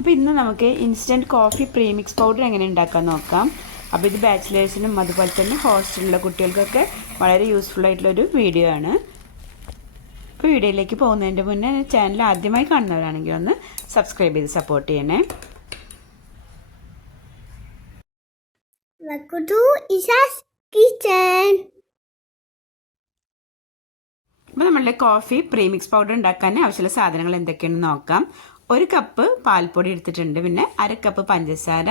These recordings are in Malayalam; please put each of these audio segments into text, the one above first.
അപ്പോൾ ഇന്ന് നമുക്ക് ഇൻസ്റ്റൻറ്റ് കോഫി പ്രീമിക്സ് പൗഡർ എങ്ങനെ ഉണ്ടാക്കാൻ നോക്കാം. അപ്പോൾ ഇത് ബാച്ചിലേഴ്സിനും അതുപോലെ തന്നെ ഹോസ്റ്റലിലുള്ള കുട്ടികൾക്കൊക്കെ വളരെ യൂസ്ഫുൾ ആയിട്ടുള്ളൊരു വീഡിയോ ആണ്. അപ്പോൾ വീഡിയോയിലേക്ക് പോകുന്നതിൻ്റെ മുന്നേ ചാനൽ ആദ്യമായി കാണുന്നവരാണെങ്കിൽ ഒന്ന് സബ്സ്ക്രൈബ് ചെയ്ത് സപ്പോർട്ട് ചെയ്യണേ. അപ്പോൾ നമ്മളുടെ കോഫി പ്രീമിക്സ് പൗഡർ ഉണ്ടാക്കാൻ ആവശ്യമുള്ള സാധനങ്ങൾ എന്തൊക്കെയാണെന്ന് നോക്കാം. 1 കപ്പ് പാൽപ്പൊടി എടുത്തിട്ടുണ്ട്, പിന്നെ 1/2 കപ്പ് പഞ്ചസാര,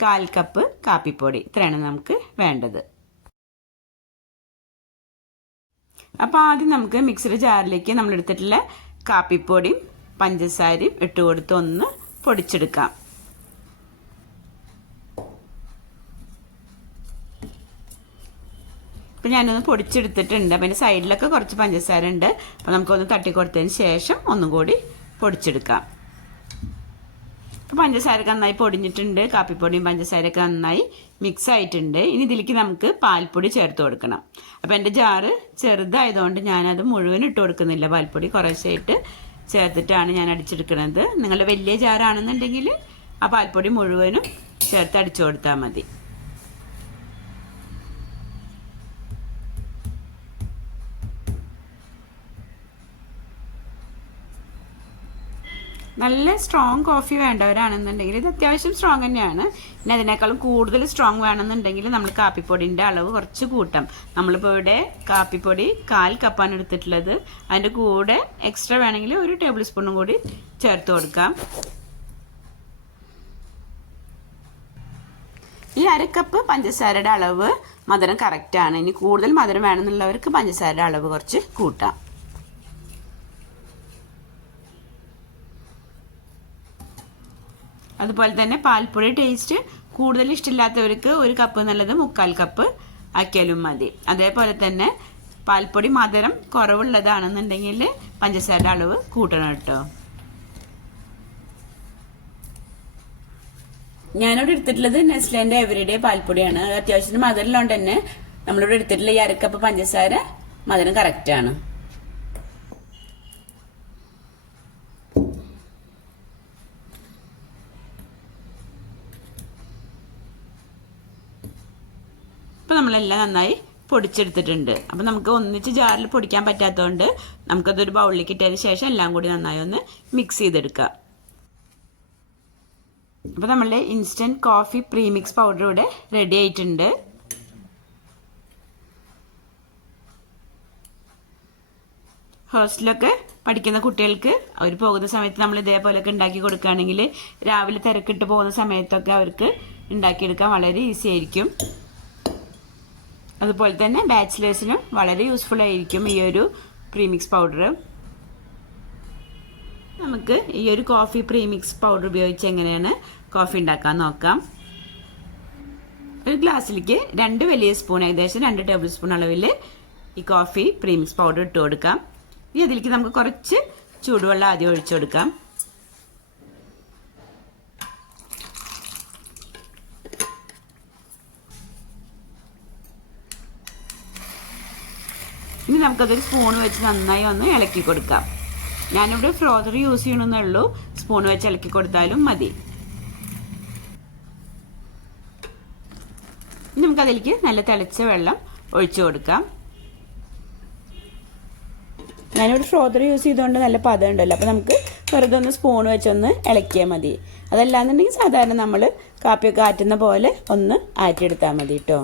1/4 കപ്പ് കാപ്പിപ്പൊടി, ഇത്രയാണ് നമുക്ക് വേണ്ടത്. അപ്പോൾ ആദ്യം നമുക്ക് മിക്സിയുടെ ജാറിലേക്ക് നമ്മൾ എടുത്തിട്ടുള്ള കാപ്പിപ്പൊടിയും പഞ്ചസാരയും ഇട്ട് കൊടുത്ത് ഒന്ന് പൊടിച്ചെടുക്കാം. അപ്പോൾ ഞാനൊന്ന് പൊടിച്ചെടുത്തിട്ടുണ്ട്. അപ്പം അതിൻ്റെ സൈഡിലൊക്കെ കുറച്ച് പഞ്ചസാര ഉണ്ട്. അപ്പോൾ നമുക്കൊന്ന് തട്ടിക്കൊടുത്തതിന് ശേഷം ഒന്നും കൂടി പൊടിച്ചെടുക്കാം. അപ്പോൾ പഞ്ചസാരയൊക്കെ നന്നായി പൊടിഞ്ഞിട്ടുണ്ട്, കാപ്പിപ്പൊടിയും പഞ്ചസാരയൊക്കെ നന്നായി മിക്സ് ആയിട്ടുണ്ട്. ഇനി ഇതിലേക്ക് നമുക്ക് പാൽപ്പൊടി ചേർത്ത് കൊടുക്കണം. അപ്പോൾ എൻ്റെ ജാറ് ചെറുതായതുകൊണ്ട് ഞാനത് മുഴുവൻ ഇട്ട് കൊടുക്കുന്നില്ല, പാൽപ്പൊടി കുറേശ്ശായിട്ട് ചേർത്തിട്ടാണ് ഞാൻ അടിച്ചെടുക്കുന്നത്. നിങ്ങളുടെ വലിയ ജാറാണെന്നുണ്ടെങ്കിൽ ആ പാൽപ്പൊടി മുഴുവനും ചേർത്ത് അടിച്ചു കൊടുത്താൽ മതി. നല്ല സ്ട്രോങ് കോഫി വേണ്ടവരാണെന്നുണ്ടെങ്കിൽ ഇത് അത്യാവശ്യം സ്ട്രോങ് തന്നെയാണ്. പിന്നെ അതിനേക്കാളും കൂടുതൽ സ്ട്രോങ് വേണമെന്നുണ്ടെങ്കിൽ നമ്മൾ കാപ്പിപ്പൊടിൻ്റെ അളവ് കുറച്ച് കൂട്ടാം. നമ്മളിപ്പോൾ ഇവിടെ കാപ്പിപ്പൊടി 1/4 കപ്പാണ് എടുത്തിട്ടുള്ളത്. അതിൻ്റെ കൂടെ എക്സ്ട്രാ വേണമെങ്കിൽ 1 ടേബിൾ സ്പൂണും കൂടി ചേർത്ത് കൊടുക്കാം. ഈ 1/2 കപ്പ് പഞ്ചസാരയുടെ അളവ് മധുരം കറക്റ്റാണ്. ഇനി കൂടുതൽ മധുരം വേണമെന്നുള്ളവർക്ക് പഞ്ചസാരയുടെ അളവ് കുറച്ച് കൂട്ടാം. അതുപോലെ തന്നെ പാൽപ്പൊടി ടേസ്റ്റ് കൂടുതൽ ഇഷ്ടമില്ലാത്തവർക്ക് 1 കപ്പ് എന്നുള്ളത് 3/4 കപ്പ് ആക്കിയാലും മതി. അതേപോലെ തന്നെ പാൽപ്പൊടി മധുരം കുറവുള്ളതാണെന്നുണ്ടെങ്കിൽ പഞ്ചസാരയുടെ അളവ് കൂട്ടണം കേട്ടോ. ഞാനിവിടെ എടുത്തിട്ടുള്ളത് നെസ്ലേൻ്റെ എവരിഡേ പാൽപ്പൊടിയാണ്. അത്യാവശ്യത്തിന് മധുരമുള്ളതുകൊണ്ട് തന്നെ നമ്മളിവിടെ എടുത്തിട്ടുള്ള ഈ 1/2 കപ്പ് പഞ്ചസാര മധുരം കറക്റ്റാണ്. ഇപ്പോൾ നമ്മളെല്ലാം നന്നായി പൊടിച്ചെടുത്തിട്ടുണ്ട്. അപ്പോൾ നമുക്ക് ഒന്നിച്ച് ജാറിൽ പൊടിക്കാൻ പറ്റാത്തതുകൊണ്ട് നമുക്കതൊരു ബൗളിലേക്ക് ഇട്ടതിന് ശേഷം എല്ലാം കൂടി നന്നായി ഒന്ന് മിക്സ് ചെയ്തെടുക്കാം. അപ്പോൾ നമ്മളുടെ ഇൻസ്റ്റൻറ്റ് കോഫി പ്രീമിക്സ് പൗഡർ ഇവിടെ റെഡി ആയിട്ടുണ്ട്. ഹോസ്റ്റലൊക്കെ പഠിക്കുന്ന കുട്ടികൾക്ക് അവർ പോകുന്ന സമയത്ത് നമ്മൾ ഇതേപോലെയൊക്കെ ഉണ്ടാക്കി കൊടുക്കുകയാണെങ്കിൽ രാവിലെ തിരക്കിട്ട് പോകുന്ന സമയത്തൊക്കെ അവർക്ക് ഉണ്ടാക്കിയെടുക്കാൻ വളരെ ഈസി ആയിരിക്കും. അതുപോലെ തന്നെ ബാച്ചിലേഴ്സിനും വളരെ യൂസ്ഫുൾ ആയിരിക്കും ഈ ഒരു പ്രീമിക്സ് പൗഡർ. നമുക്ക് ഈ ഒരു കോഫി പ്രീമിക്സ് പൗഡർ ഉപയോഗിച്ച് എങ്ങനെയാണ് കോഫി ഉണ്ടാക്കാൻ നോക്കാം. ഒരു ഗ്ലാസ്സിലേക്ക് 2 വലിയ സ്പൂൺ, ഏകദേശം 2 ടേബിൾ സ്പൂൺ അളവിൽ ഈ കോഫി പ്രീമിക്സ് പൗഡർ ഇട്ട് കൊടുക്കാം. ഇനി അതിലേക്ക് നമുക്ക് കുറച്ച് ചൂടുവെള്ളം ആദ്യം ഒഴിച്ചു കൊടുക്കാം. ഇനി നമുക്കതൊരു സ്പൂൺ വെച്ച് നന്നായി ഒന്ന് ഇളക്കി കൊടുക്കാം. ഞാനിവിടെ ഫ്രോസർ യൂസ് ചെയ്യണമെന്നേ ഉള്ളൂ, സ്പൂൺ വെച്ച് ഇളക്കി കൊടുത്താലും മതി. ഇനി നമുക്കതിലേക്ക് നല്ല തിളച്ച വെള്ളം ഒഴിച്ചു കൊടുക്കാം. ഞാനിവിടെ ഫ്രോസർ യൂസ് ചെയ്തുകൊണ്ട് നല്ല പദം ഉണ്ടല്ലോ, അപ്പോൾ നമുക്ക് വെറുതെ ഒന്ന് സ്പൂൺ വെച്ചൊന്ന് ഇളക്കിയാൽ മതി. അതല്ലാന്നുണ്ടെങ്കിൽ സാധാരണ നമ്മൾ കാപ്പിയൊക്കെ ആറ്റുന്ന പോലെ ഒന്ന് ആറ്റിയെടുത്താൽ മതി കേട്ടോ.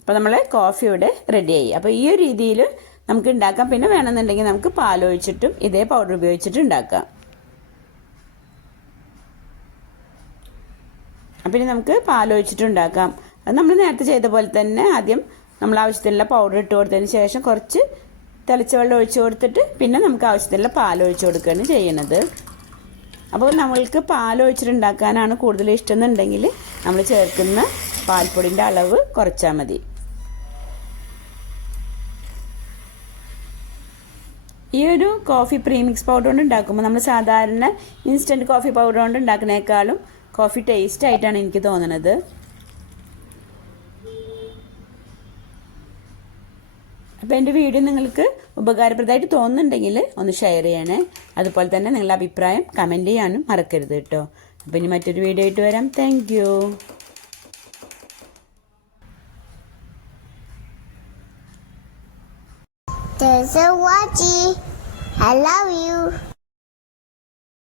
അപ്പോൾ നമ്മൾ കോഫി ഇവിടെ റെഡിയായി. അപ്പോൾ ഈ ഒരു രീതിയിൽ നമുക്ക് ഉണ്ടാക്കാം. പിന്നെ വേണമെന്നുണ്ടെങ്കിൽ നമുക്ക് പാലൊഴിച്ചിട്ടും ഇതേ പൗഡർ ഉപയോഗിച്ചിട്ട് ഉണ്ടാക്കാം. അപ്പം ഇനി നമുക്ക് പാലൊഴിച്ചിട്ട് ഉണ്ടാക്കാം. അത് നമ്മൾ നേരത്തെ ചെയ്ത പോലെ തന്നെ ആദ്യം നമ്മൾ ആവശ്യത്തിലുള്ള പൗഡർ ഇട്ട് കൊടുത്തതിന് ശേഷം കുറച്ച് തിളച്ച വെള്ളം ഒഴിച്ച് കൊടുത്തിട്ട് പിന്നെ നമുക്ക് ആവശ്യത്തിലുള്ള പാലൊഴിച്ച് കൊടുക്കുകയാണ് ചെയ്യുന്നത്. അപ്പോൾ നമ്മൾക്ക് പാലൊഴിച്ചിട്ടുണ്ടാക്കാനാണ് കൂടുതൽ ഇഷ്ടം എന്നുണ്ടെങ്കിൽ നമ്മൾ ചേർക്കുന്ന പാൽപ്പൊടിൻ്റെ അളവ് കുറച്ചാൽ മതി. ഈ ഒരു കോഫി പ്രീമിക്സ് പൗഡർ കൊണ്ട് ഉണ്ടാക്കുമ്പോൾ നമ്മൾ സാധാരണ ഇൻസ്റ്റൻറ്റ് കോഫി പൗഡർ കൊണ്ട് ഉണ്ടാക്കുന്നതിനേക്കാളും കോഫി ടേസ്റ്റ് ആയിട്ടാണ് എനിക്ക് തോന്നുന്നത്. അപ്പോൾ എൻ്റെ വീഡിയോ നിങ്ങൾക്ക് ഉപകാരപ്രദമായിട്ട് തോന്നുന്നുണ്ടെങ്കിൽ ഒന്ന് ഷെയർ ചെയ്യണേ. അതുപോലെ തന്നെ നിങ്ങളുടെ അഭിപ്രായം കമൻറ്റ് ചെയ്യാനും മറക്കരുത് കേട്ടോ. അപ്പോൾ ഇനി മറ്റൊരു വീഡിയോ ആയിട്ട് വരാം. Thank you. There's a watchy. I love you.